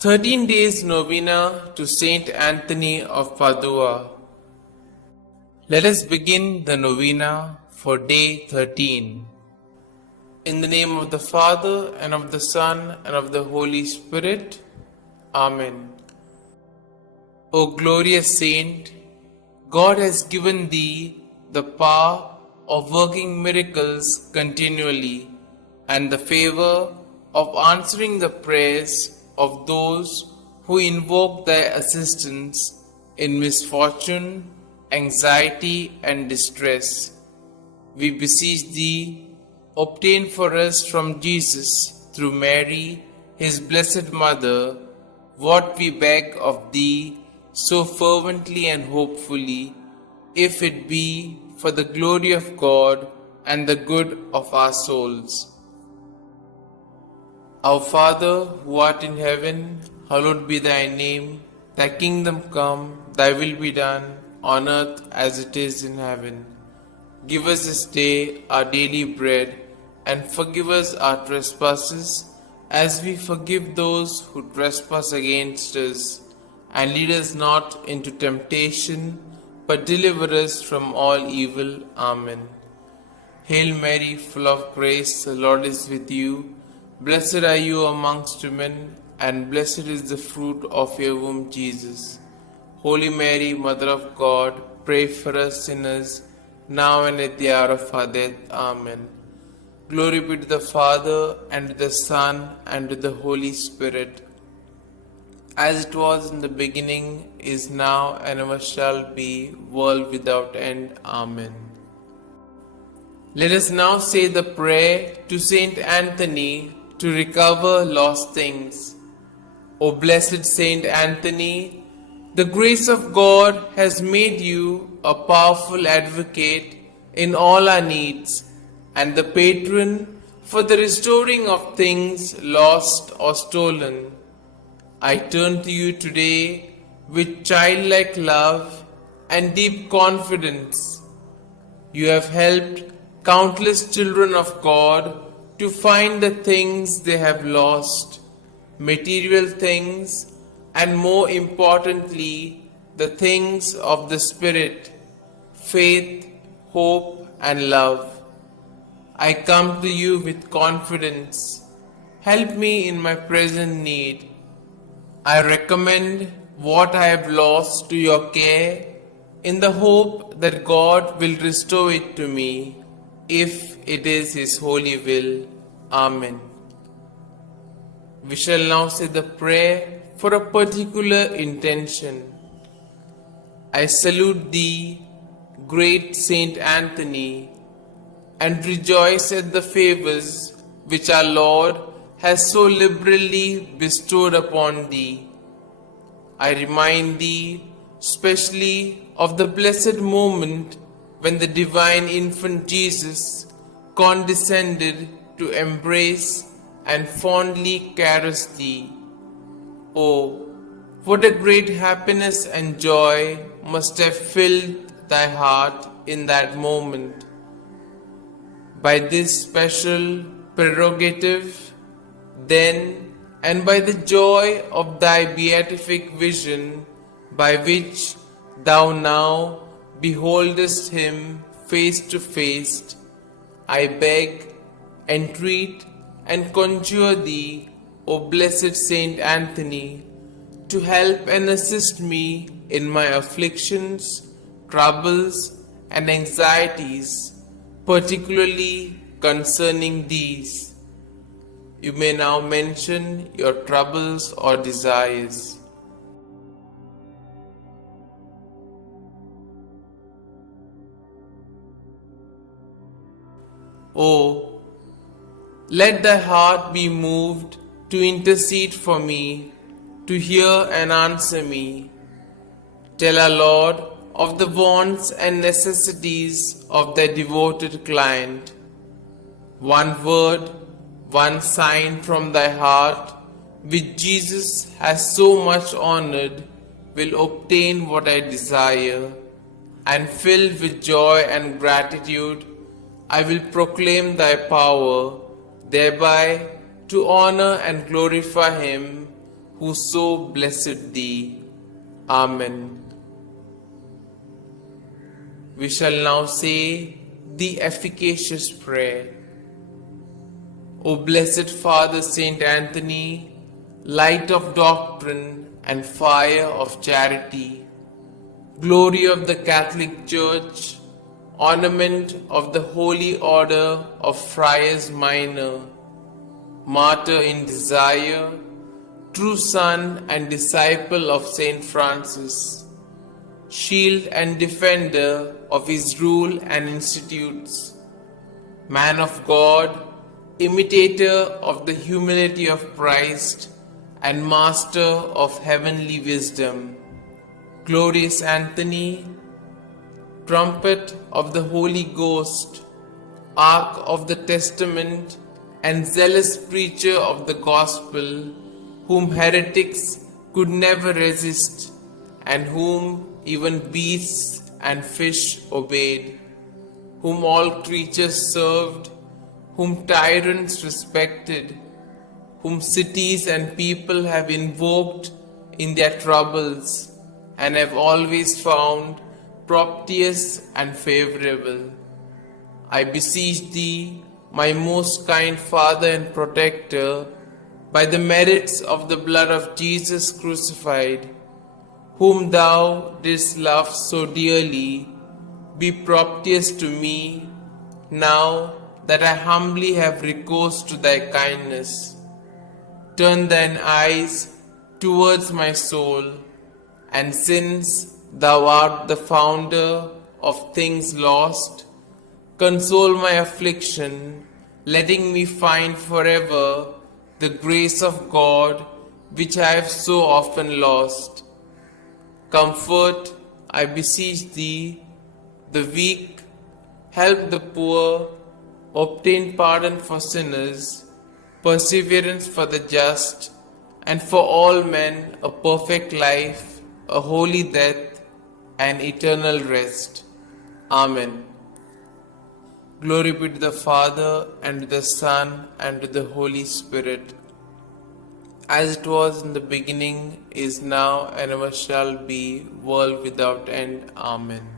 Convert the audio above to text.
13 Days Novena to Saint Anthony of Padua. Let us begin the novena for day 13. In the name of the Father, and of the Son, and of the Holy Spirit. Amen. O glorious Saint, God has given thee the power of working miracles continually, and the favor of answering the prayers of those who invoke thy assistance in misfortune, anxiety, and distress. We beseech thee, obtain for us from Jesus, through Mary, his blessed Mother, what we beg of thee so fervently and hopefully, if it be for the glory of God and the good of our souls. Our Father, who art in heaven, hallowed be thy name. Thy kingdom come, thy will be done, on earth as it is in heaven. Give us this day our daily bread, and forgive us our trespasses, as we forgive those who trespass against us. And lead us not into temptation, but deliver us from all evil. Amen. Hail Mary, full of grace, the Lord is with you. Blessed are you amongst women, and blessed is the fruit of your womb, Jesus. Holy Mary, Mother of God, pray for us sinners, now and at the hour of our death. Amen. Glory be to the Father, and to the Son, and to the Holy Spirit, as it was in the beginning, is now, and ever shall be, world without end. Amen. Let us now say the prayer to Saint Anthony to recover lost things. O blessed Saint Anthony, the grace of God has made you a powerful advocate in all our needs, and the patron for the restoring of things lost or stolen. I turn to you today with childlike love and deep confidence. You have helped countless children of God to find the things they have lost, material things, and more importantly, the things of the Spirit, faith, hope, and love. I come to you with confidence. Help me in my present need. I recommend what I have lost to your care, in the hope that God will restore it to me, if it is His holy will. Amen. We shall now say the prayer for a particular intention. I salute thee, great Saint Anthony, and rejoice at the favors which our Lord has so liberally bestowed upon thee. I remind thee specially of the blessed moment when the divine infant Jesus condescended to embrace and fondly caress thee. Oh, what a great happiness and joy must have filled thy heart in that moment. By this special prerogative, then, and by the joy of thy beatific vision, by which thou now beholdest him face to face, I beg, entreat, and conjure thee, O blessed Saint Anthony, to help and assist me in my afflictions, troubles, and anxieties, particularly concerning these. You may now mention your troubles or desires. Oh, let thy heart be moved to intercede for me, to hear and answer me. Tell our Lord of the wants and necessities of thy devoted client. One word, one sign from thy heart, which Jesus has so much honored, will obtain what I desire, and filled with joy and gratitude, I will proclaim thy power, thereby to honor and glorify him who so blessed thee. Amen. We shall now say the efficacious prayer. O blessed Father Saint Anthony, light of doctrine and fire of charity, glory of the Catholic Church, ornament of the holy order of Friars Minor, martyr in desire, true son and disciple of Saint Francis, shield and defender of his rule and institutes, man of God, imitator of the humility of Christ, and master of heavenly wisdom, glorious Anthony, trumpet of the Holy Ghost, ark of the Testament, and zealous preacher of the gospel, whom heretics could never resist, and whom even beasts and fish obeyed, whom all creatures served, whom tyrants respected, whom cities and people have invoked in their troubles, and have always found propitious and favorable. I beseech thee, my most kind Father and Protector, by the merits of the blood of Jesus crucified, whom thou didst love so dearly, be propitious to me, now that I humbly have recourse to thy kindness. Turn thine eyes towards my soul, and since thou art the founder of things lost, console my affliction, letting me find forever the grace of God which I have so often lost. Comfort, I beseech thee, the weak, help the poor, obtain pardon for sinners, perseverance for the just, and for all men a perfect life, a holy death, and eternal rest. Amen. Glory be to the Father, and to the Son, and to the Holy Spirit, as it was in the beginning, is now, and ever shall be, world without end. Amen.